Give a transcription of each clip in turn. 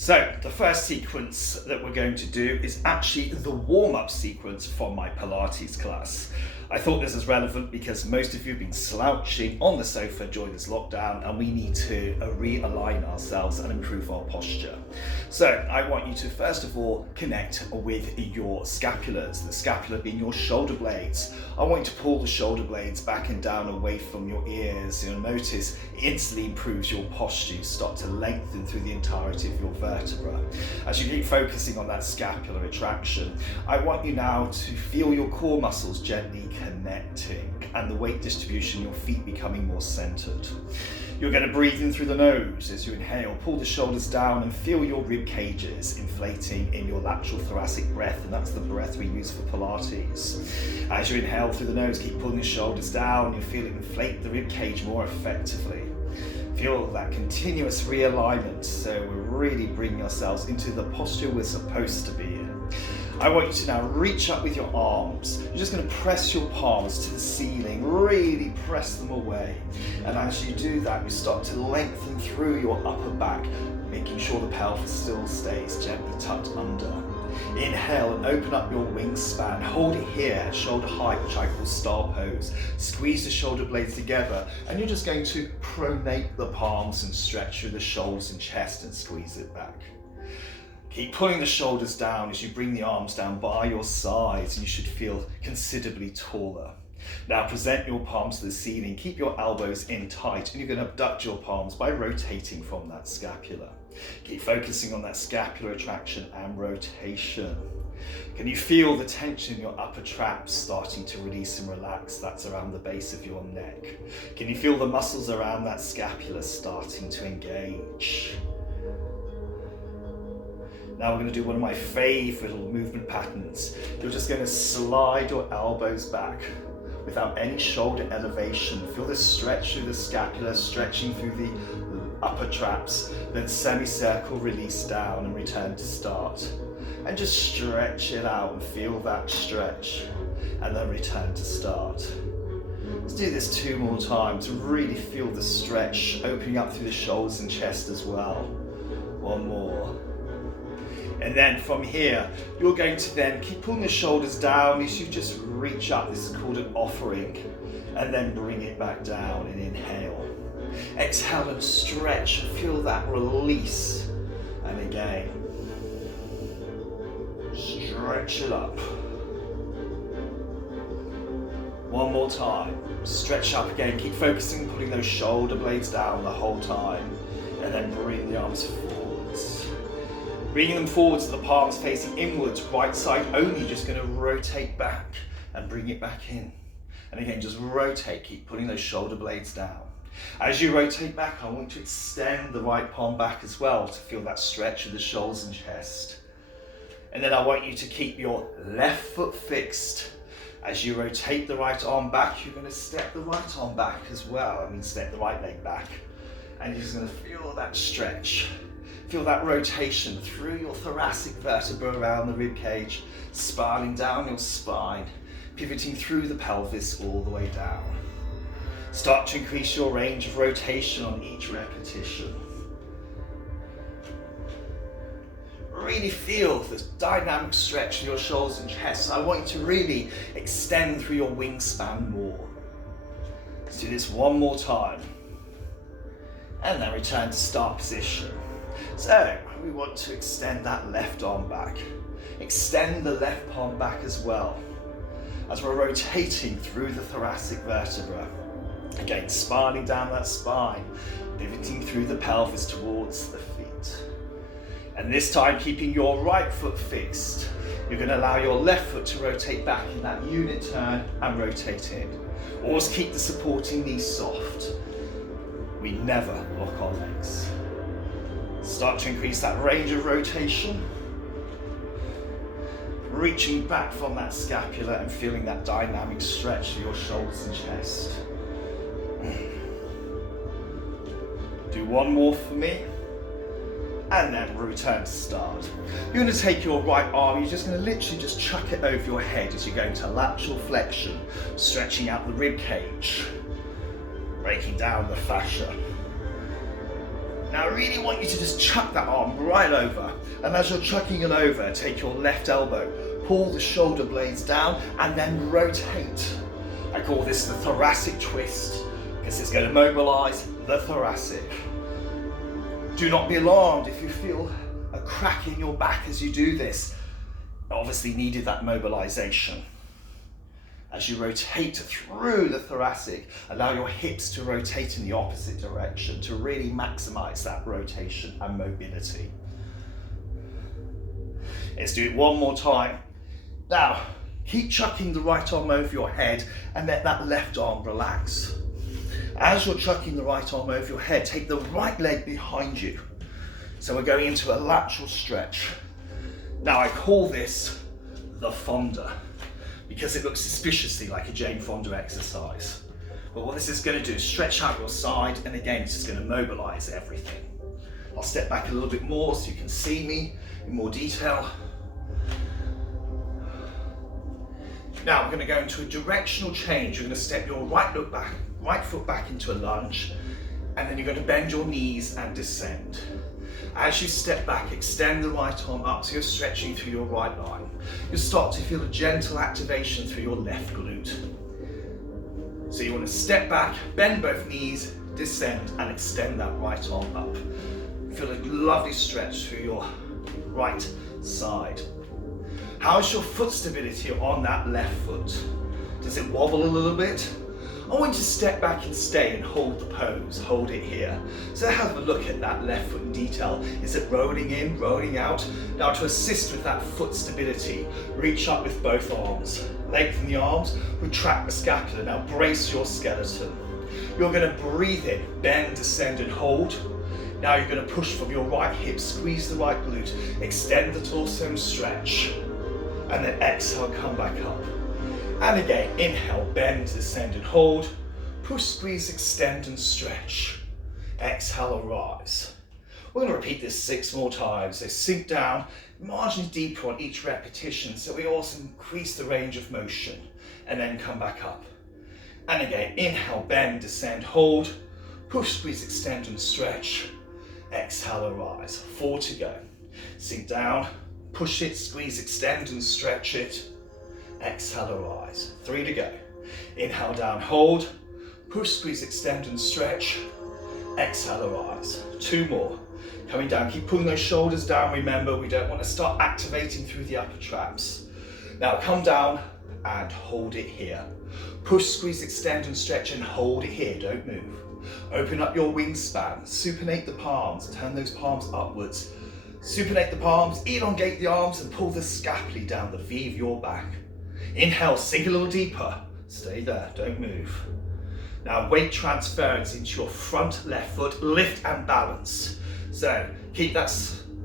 So the first sequence that we're going to do is actually the warm-up sequence from my Pilates class. I thought this was relevant because most of you have been slouching on the sofa during this lockdown and we need to realign ourselves and improve our posture. So I want you to first of all connect with your scapulars, the scapula being your shoulder blades. I want you to pull the shoulder blades back and down away from your ears. You'll notice it instantly improves your posture. You start to lengthen through the entirety of your vertebra. As you keep focusing on that scapular retraction, I want you now to feel your core muscles gently connecting and the weight distribution, your feet becoming more centered. You're going to breathe in through the nose as you inhale, pull the shoulders down and feel your rib cages inflating in your lateral thoracic breath, and that's the breath we use for Pilates. As you inhale through the nose, keep pulling the shoulders down, you feel it inflate the rib cage more effectively. Feel that continuous realignment, so we're really bringing ourselves into the posture we're supposed to be in. I want you to now reach up with your arms. You're just going to press your palms to the ceiling, really press them away. And as you do that, you start to lengthen through your upper back, making sure the pelvis still stays gently tucked under. Inhale and open up your wingspan. Hold it here at shoulder height, which I call star pose. Squeeze the shoulder blades together, and you're just going to pronate the palms and stretch through the shoulders and chest and squeeze it back. Keep pulling the shoulders down as you bring the arms down by your sides, and you should feel considerably taller. Now present your palms to the ceiling, keep your elbows in tight, and you're going to abduct your palms by rotating from that scapula. Keep focusing on that scapular retraction and rotation. Can you feel the tension in your upper traps starting to release and relax? That's around the base of your neck. Can you feel the muscles around that scapula starting to engage? Now we're going to do one of my favorite little movement patterns. You're just going to slide your elbows back without any shoulder elevation. Feel this stretch through the scapula, stretching through the upper traps, then semicircle, release down and return to start. And just stretch it out and feel that stretch, and then return to start. Let's do this 2 more times to really feel the stretch, opening up through the shoulders and chest as well. 1 more. And then from here, you're going to then keep pulling the shoulders down as you just reach up. This is called an offering. And then bring it back down and inhale. Exhale and stretch and feel that release. And again, stretch it up. 1 more time. Stretch up again. Keep focusing, putting those shoulder blades down the whole time. And then bring the arms forwards. Bringing them forwards, the palms facing inwards, right side only, just going to rotate back and bring it back in. And again, just rotate, keep putting those shoulder blades down. As you rotate back, I want you to extend the right palm back as well to feel that stretch of the shoulders and chest. And then I want you to keep your left foot fixed. As you rotate the right arm back, you're going to step the right arm back as well. Step the right leg back. And you're just going to feel that stretch. Feel that rotation through your thoracic vertebra around the rib cage, spiraling down your spine, pivoting through the pelvis all the way down. Start to increase your range of rotation on each repetition. Really feel this dynamic stretch in your shoulders and chest. I want you to really extend through your wingspan more. Let's do this 1 more time. And then return to start position. So we want to extend that left arm back. Extend the left palm back as well as we're rotating through the thoracic vertebra. Again, spiraling down that spine, pivoting through the pelvis towards the feet. And this time, keeping your right foot fixed, you're going to allow your left foot to rotate back in that unit turn and rotate in. Always keep the supporting knees soft. We never lock our legs. Start to increase that range of rotation. Reaching back from that scapula and feeling that dynamic stretch of your shoulders and chest. Do 1 more for me. And then return to start. You're going to take your right arm, you're just going to literally just chuck it over your head as you go into lateral flexion, stretching out the rib cage, breaking down the fascia. Now I really want you to just chuck that arm right over, and as you're chucking it over, take your left elbow, pull the shoulder blades down, and then rotate. I call this the thoracic twist, because it's going to mobilize the thoracic. Do not be alarmed if you feel a crack in your back as you do this. Obviously needed that mobilization. As you rotate through the thoracic, allow your hips to rotate in the opposite direction to really maximize that rotation and mobility. Let's do it one more time. Now, keep chucking the right arm over your head and let that left arm relax. As you're chucking the right arm over your head, take the right leg behind you. So we're going into a lateral stretch. Now I call this the Fonda, because it looks suspiciously like a Jane Fonda exercise. But what this is going to do is stretch out your side, and again, it's just going to mobilize everything. I'll step back a little bit more so you can see me in more detail. Now we're going to go into a directional change. You're going to step your right foot back into a lunge, and then you're going to bend your knees and descend. As you step back, extend the right arm up so you're stretching through your right line. You'll start to feel a gentle activation through your left glute. So you want to step back, bend both knees, descend, and extend that right arm up. Feel a lovely stretch through your right side. How's your foot stability on that left foot? Does it wobble a little bit? I want you to step back and stay and hold the pose, hold it here. So have a look at that left foot in detail. Is it rolling in, rolling out? Now to assist with that foot stability, reach up with both arms. Lengthen the arms, retract the scapula. Now brace your skeleton. You're going to breathe in, bend, descend and hold. Now you're going to push from your right hip, squeeze the right glute, extend the torso and stretch. And then exhale, come back up. And again, inhale, bend, descend and hold. Push, squeeze, extend and stretch. Exhale, rise. We're going to repeat this 6 more times. So sink down, marginally deeper on each repetition so we also increase the range of motion. And then come back up. And again, inhale, bend, descend, hold. Push, squeeze, extend and stretch. Exhale, rise. 4 to go. Sink down, push it, squeeze, extend and stretch it. Exhale, rise. 3 to go. Inhale, down, hold. Push, squeeze, extend and stretch. Exhale, rise. 2 more. Coming down, keep pulling those shoulders down. Remember, we don't want to start activating through the upper traps. Now come down and hold it here. Push, squeeze, extend and stretch and hold it here. Don't move. Open up your wingspan. Supinate the palms. Turn those palms upwards. Supinate the palms, elongate the arms and pull the scapulae down the V of your back. Inhale, sink a little deeper. Stay there, don't move. Now weight transference into your front left foot, lift and balance. So keep that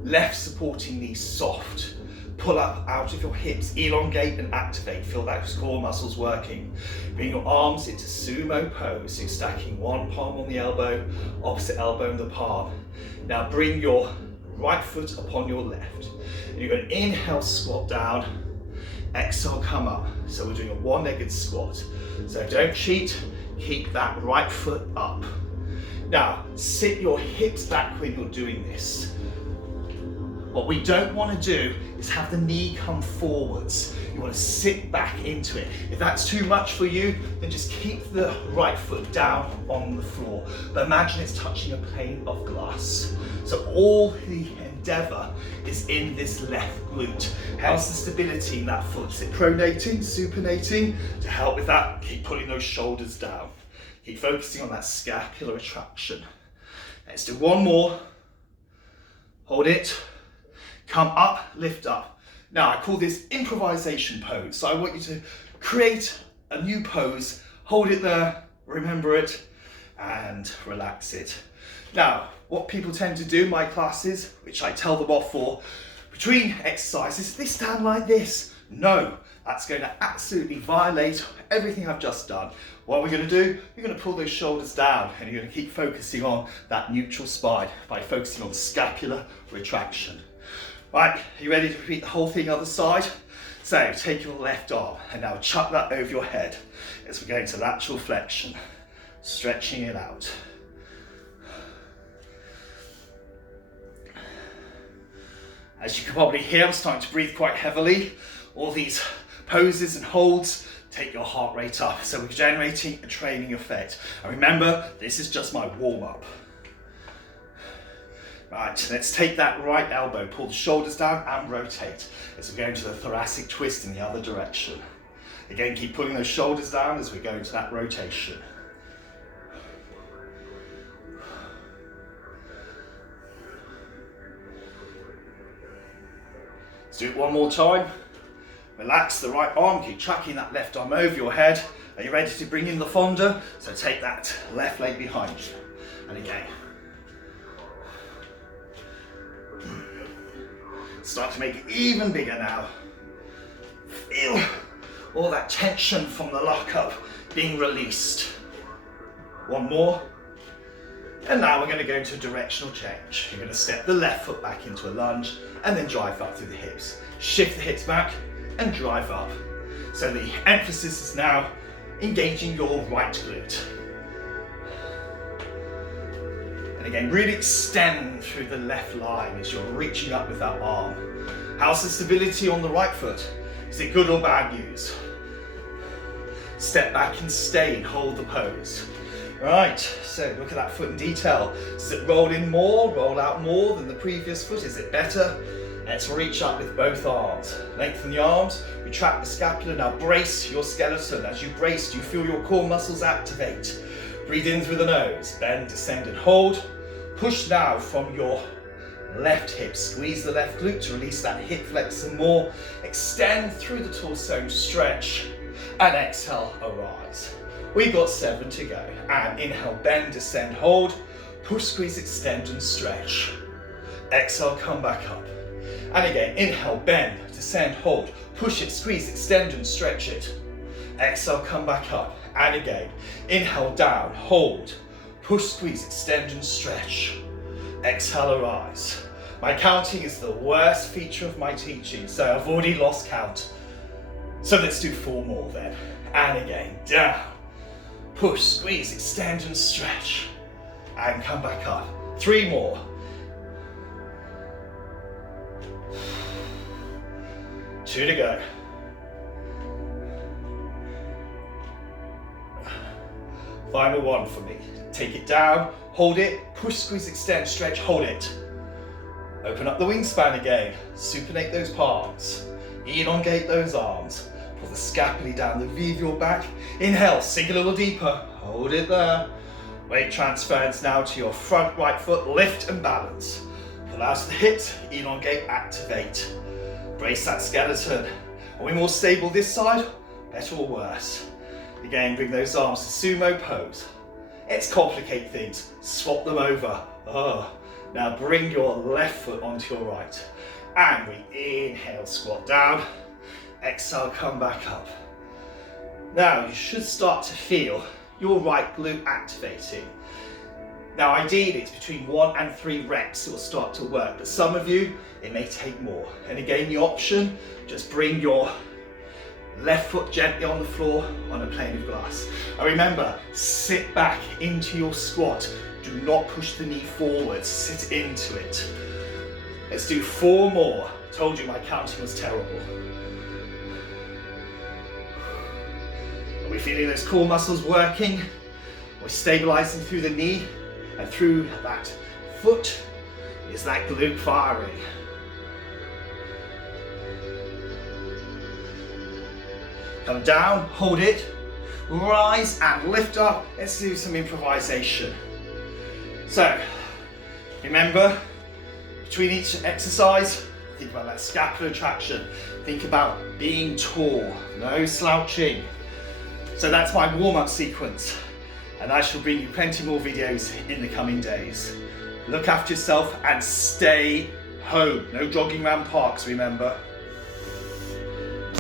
left supporting knee soft. Pull up out of your hips, elongate and activate. Feel those core muscles working. Bring your arms into sumo pose. So you're stacking one palm on the elbow, opposite elbow in the palm. Now bring your right foot upon your left. And you're going to inhale, squat down. Exhale, come up. So we're doing a one-legged squat. So don't cheat, keep that right foot up. Now, sit your hips back when you're doing this. What we don't want to do is have the knee come forwards. You want to sit back into it. If that's too much for you, then just keep the right foot down on the floor. But imagine it's touching a pane of glass. So all the endeavor is in this left glute. How's the stability in that foot? Is it pronating, supinating? To help with that, keep pulling those shoulders down. Keep focusing on that scapular retraction. Let's do one more. Hold it. Come up, lift up. Now I call this improvisation pose. So I want you to create a new pose, hold it there, remember it, and relax it. Now, what people tend to do in my classes, which I tell them off for, between exercises, they stand like this. No, that's going to absolutely violate everything I've just done. What we're going to do, you're going to pull those shoulders down and you're going to keep focusing on that neutral spine by focusing on scapular retraction. Right, are you ready to repeat the whole thing other side? So take your left arm and now chuck that over your head as we go into lateral flexion, stretching it out. As you can probably hear, I'm starting to breathe quite heavily. All these poses and holds take your heart rate up, so we're generating a training effect. And remember, this is just my warm-up. Right, let's take that right elbow, pull the shoulders down and rotate as we go into the thoracic twist in the other direction. Again, keep pulling those shoulders down as we go into that rotation. Let's do it one more time. Relax the right arm, keep tracking that left arm over your head. Are you ready to bring in the fonda? So take that left leg behind you. And again. Start to make it even bigger now. Feel all that tension from the lockup being released. One more. And now we're going to go into a directional change. You're going to step the left foot back into a lunge and then drive up through the hips. Shift the hips back and drive up. So the emphasis is now engaging your right glute. And again, really extend through the left line as you're reaching up with that arm. How's the stability on the right foot? Is it good or bad news? Step back and stay and hold the pose. Right, so look at that foot in detail. Does it roll in more, roll out more than the previous foot? Is it better? Let's reach up with both arms. Lengthen the arms, retract the scapula. Now brace your skeleton. As you brace, do you feel your core muscles activate? Breathe in through the nose, bend, descend and hold. Push now from your left hip. Squeeze the left glute to release that hip flex some more. Extend through the torso, stretch, and exhale, arise. We've got 7 to go. And inhale, bend, descend, hold. Push, squeeze, extend and stretch. Exhale, come back up. And again, inhale, bend, descend, hold. Push it, squeeze, extend and stretch it. Exhale, come back up. And again, inhale, down, hold. Push, squeeze, extend and stretch. Exhale, arise. My counting is the worst feature of my teaching, so I've already lost count. So let's do 4 more then. And again, down. Push, squeeze, extend and stretch. And come back up. 3 more. Two to go. Final one for me. Take it down, hold it, push, squeeze, extend, stretch, hold it. Open up the wingspan again. Supinate those palms. Elongate those arms. Pull the scapula down the V of your back. Inhale, sink a little deeper. Hold it there. Weight transference now to your front right foot. Lift and balance. Pull out to the hips. Elongate, activate. Brace that skeleton. Are we more stable this side? Better or worse? Again, bring those arms to sumo pose. Let's complicate things. Swap them over. Now bring your left foot onto your right. And we inhale, squat down. Exhale, come back up. Now you should start to feel your right glute activating. Now ideally it's between 1 and 3 reps it will start to work, but some of you, it may take more. And again, the option, just bring your left foot gently on the floor on a plane of glass. And remember, sit back into your squat. Do not push the knee forward, sit into it. Let's do 4 more. Told you my counting was terrible. Are we feeling those core muscles working? We're stabilizing through the knee and through that foot. Is that glute firing? Come down, hold it, rise and lift up. Let's do some improvisation. So, remember, between each exercise, think about that scapular traction. Think about being tall, no slouching. So that's my warm-up sequence, and I shall bring you plenty more videos in the coming days. Look after yourself and stay home. No jogging around parks, remember.